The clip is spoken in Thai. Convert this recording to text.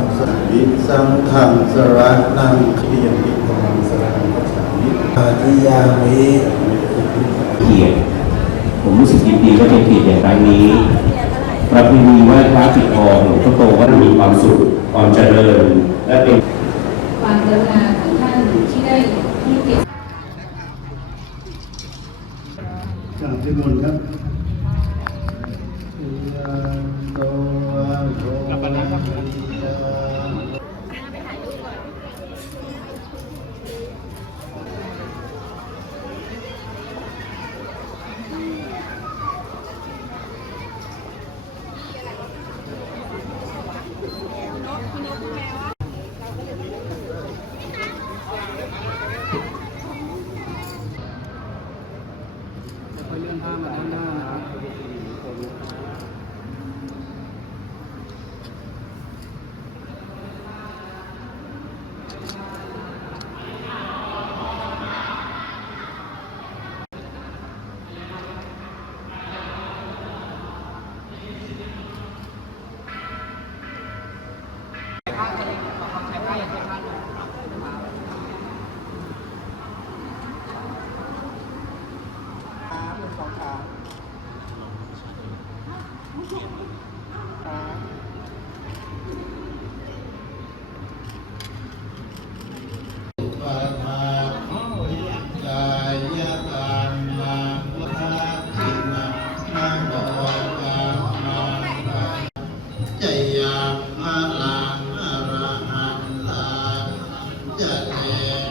งสวิสังฆังสรณังขิยมิธัมมังสรณังคัจฉามิอาทิยามิเกียรติผมรู้สึกยินดีและเป็นเกียรติอย่างครั้งนี้ประเพณีไหว้พระปิดทองหลวงพ่อโตว่ามีความสุขความเจริญและเป็นความกรุณาของท่านที่ได้ให้เกียรติจากที่มนต์ครับกลับมาแล้วครับเลื่อนผ้ามาด้านหน้านะครับจะเน